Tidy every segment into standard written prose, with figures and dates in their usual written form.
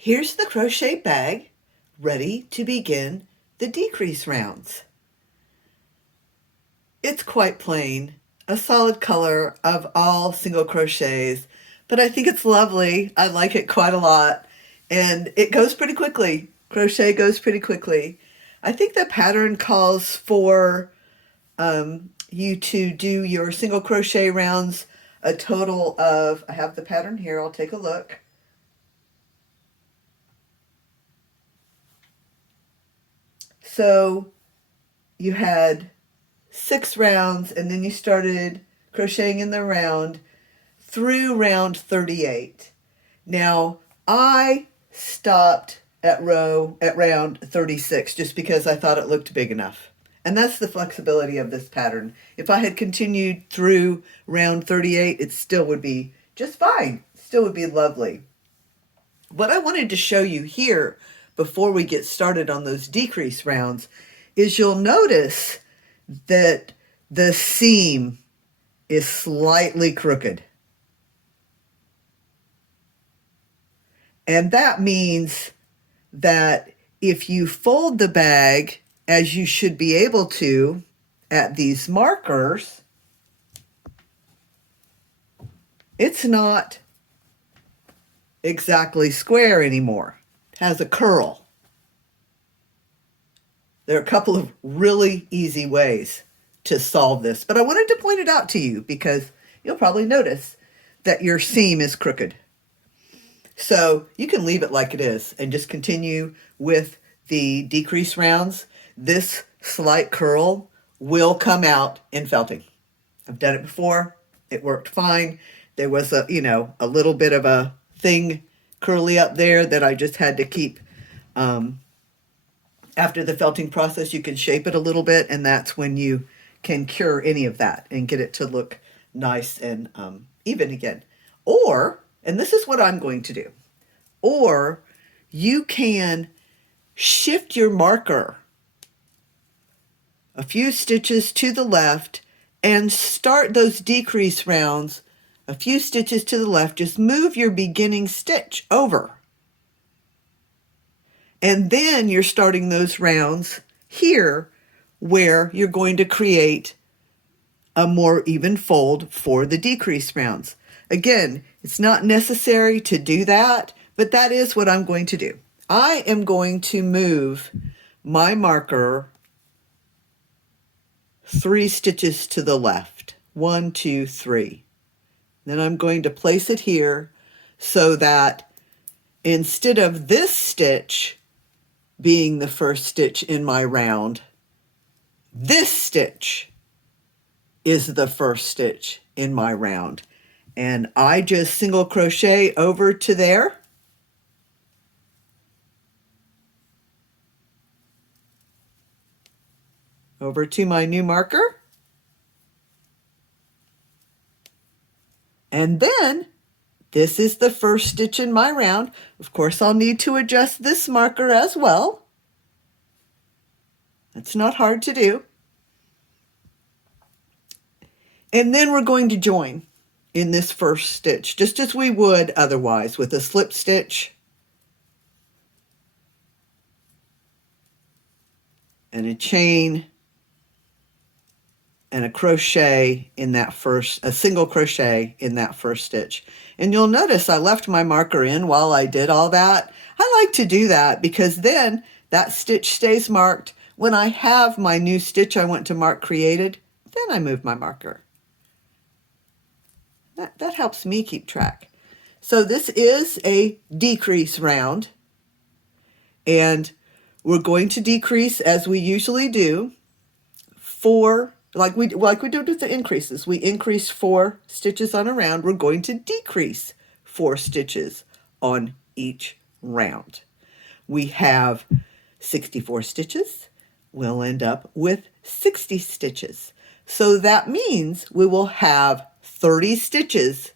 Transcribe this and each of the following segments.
Here's the crochet bag ready to begin the decrease rounds. It's quite plain, a solid color of all single crochets, but I think it's lovely. I like it quite a lot, and it goes pretty quickly. Crochet goes pretty quickly. I think the pattern calls for you to do your single crochet rounds a total of, I have the pattern here, I'll take a look. So you had 6 rounds, and then you started crocheting in the round through round 38. Now I stopped at round 36 just because I thought it looked big enough. And that's the flexibility of this pattern. If I had continued through round 38, it still would be just fine. Still would be lovely. What I wanted to show you here before we get started on those decrease rounds is you'll notice that the seam is slightly crooked. And that means that if you fold the bag, as you should be able to at these markers, it's not exactly square anymore. It has a curl. There are a couple of really easy ways to solve this, but I wanted to point it out to you because you'll probably notice that your seam is crooked. So you can leave it like it is and just continue with the decrease rounds. This slight curl will come out in felting. I've done it before. It worked fine. There was a little bit of a thing curly up there that I just had to keep. After the felting process, you can shape it a little bit, and that's when you can cure any of that and get it to look nice and even again. Or, and this is what I'm going to do, or you can shift your marker a few stitches to the left and start those decrease rounds a few stitches to the left. Just move your beginning stitch over. And then you're starting those rounds here where you're going to create a more even fold for the decrease rounds. Again, it's not necessary to do that, but that is what I'm going to do. I am going to move my marker 3 stitches to the left. 1, 2, 3. Then I'm going to place it here so that instead of this stitch being the first stitch in my round, this stitch is the first stitch in my round. And I just single crochet over to there. Over to my new marker. And then this is the first stitch in my round. Of course, I'll need to adjust this marker as well. That's not hard to do. And then we're going to join in this first stitch, just as we would otherwise with a slip stitch and a chain and a crochet in that a single crochet in that first stitch. And you'll notice I left my marker in while I did all that. I like to do that because then that stitch stays marked. When I have my new stitch I want to mark created, then I move my marker. That helps me keep track. So this is a decrease round, and we're going to decrease as we usually do, 4, like we do with the increases. We increase 4 stitches on a round. We're going to decrease 4 stitches on each round. We have 64 stitches. We'll end up with 60 stitches. So that means we will have 30 stitches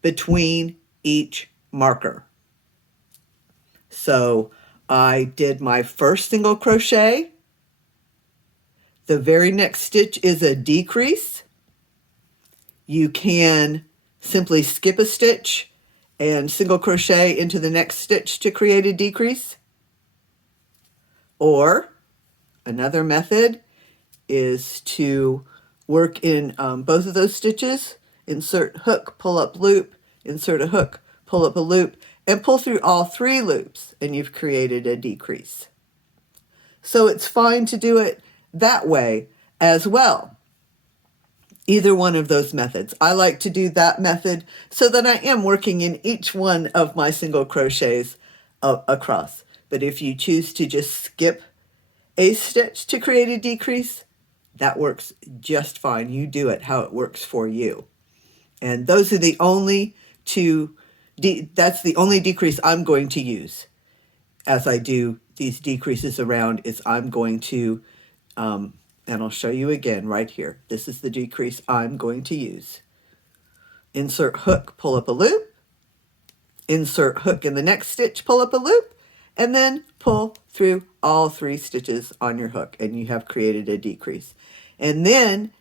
between each marker. So I did my first single crochet. The very next stitch is a decrease. You can simply skip a stitch and single crochet into the next stitch to create a decrease. Or another method is to work in both of those stitches, insert hook, pull up loop, insert a hook, pull up a loop, and pull through all 3 loops, and you've created a decrease. So it's fine to do it that way as well. Either one of those methods. I like to do that method so that I am working in each one of my single crochets across. But if you choose to just skip a stitch to create a decrease, that works just fine. You do it how it works for you. And those are the only 2, that's the only decrease I'm going to use as I do these decreases around. Is I'm going to, and I'll show you again right here. This is the decrease I'm going to use. Insert hook, pull up a loop, insert hook in the next stitch, pull up a loop, and then pull through all 3 stitches on your hook, and you have created a decrease. And then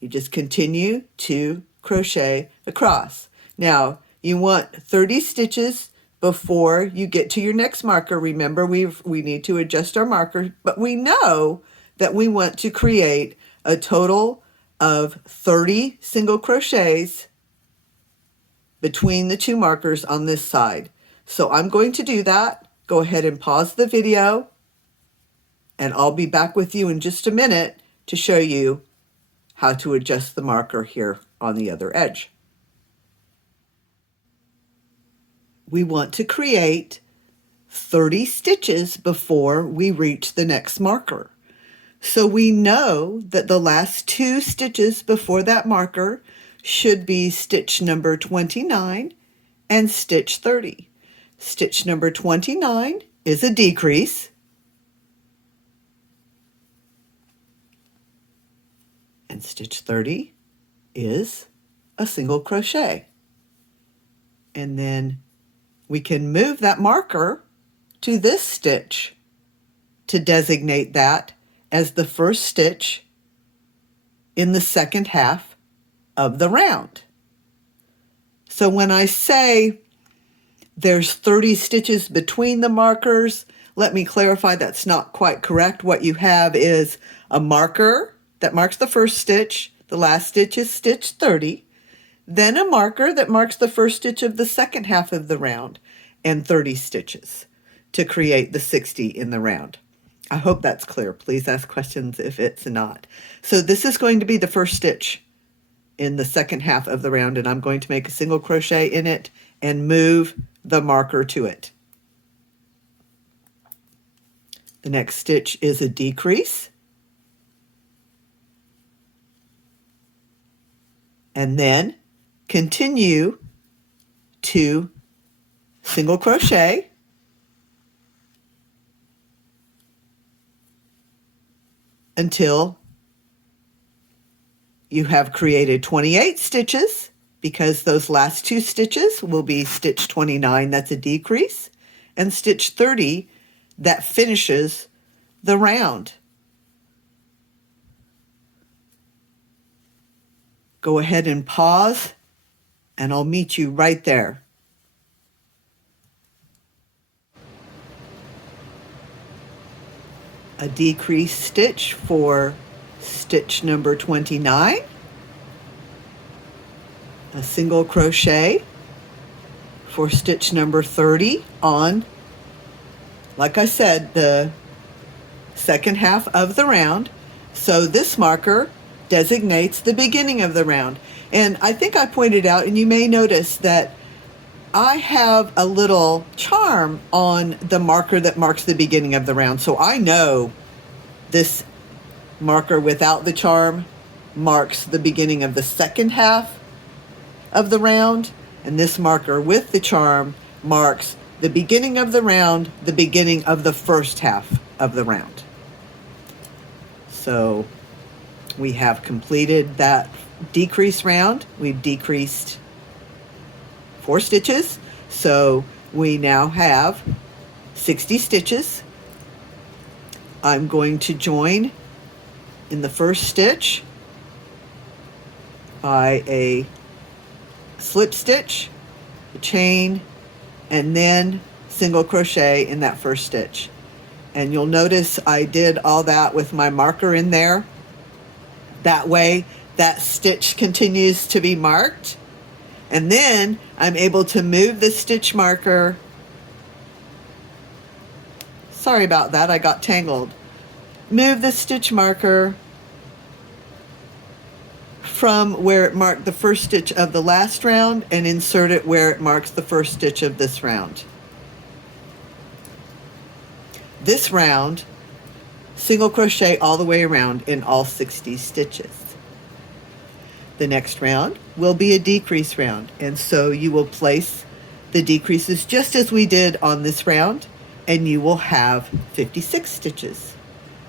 you just continue to crochet across. Now, you want 30 stitches before you get to your next marker. Remember, we need to adjust our marker, but we know that we want to create a total of 30 single crochets between the 2 markers on this side. So I'm going to do that. Go ahead and pause the video, and I'll be back with you in just a minute to show you how to adjust the marker here on the other edge. We want to create 30 stitches before we reach the next marker. So we know that the last 2 stitches before that marker should be stitch number 29 and stitch 30. Stitch number 29 is a decrease, and stitch 30 is a single crochet. And then we can move that marker to this stitch to designate that as the first stitch in the second half of the round. So when I say there's 30 stitches between the markers, let me clarify that's not quite correct. What you have is a marker that marks the first stitch, the last stitch is stitch 30, then a marker that marks the first stitch of the second half of the round, and 30 stitches to create the 60 in the round. I hope that's clear. Please ask questions if it's not. So this is going to be the first stitch in the second half of the round, and I'm going to make a single crochet in it and move the marker to it. The next stitch is a decrease, and then continue to single crochet until you have created 28 stitches, because those last 2 stitches will be stitch 29, that's a decrease, and stitch 30, that finishes the round. Go ahead and pause, and I'll meet you right there. A decrease stitch for stitch number 29, a single crochet for stitch number 30 on, like I said, the second half of the round. So this marker designates the beginning of the round. And I think I pointed out, and you may notice that I have a little charm on the marker that marks the beginning of the round. So I know this marker without the charm marks the beginning of the second half of the round, and this marker with the charm marks the beginning of the round, the beginning of the first half of the round. So we have completed that decrease round. We've decreased 4 stitches, so we now have 60 stitches. I'm going to join in the first stitch by a slip stitch chain, and then single crochet in that first stitch. And you'll notice I did all that with my marker in there. That way that stitch continues to be marked. And then I'm able to move the stitch marker. Sorry about that, I got tangled. Move the stitch marker from where it marked the first stitch of the last round and insert it where it marks the first stitch of this round. This round, single crochet all the way around in all 60 stitches. The next round will be a decrease round, and so you will place the decreases just as we did on this round, and you will have 56 stitches.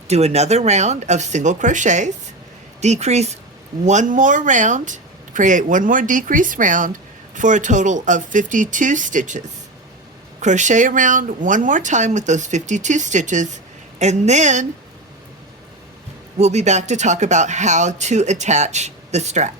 Do another round of single crochets, decrease one more round, create one more decrease round for a total of 52 stitches. Crochet around one more time with those 52 stitches, and then we'll be back to talk about how to attach the strap.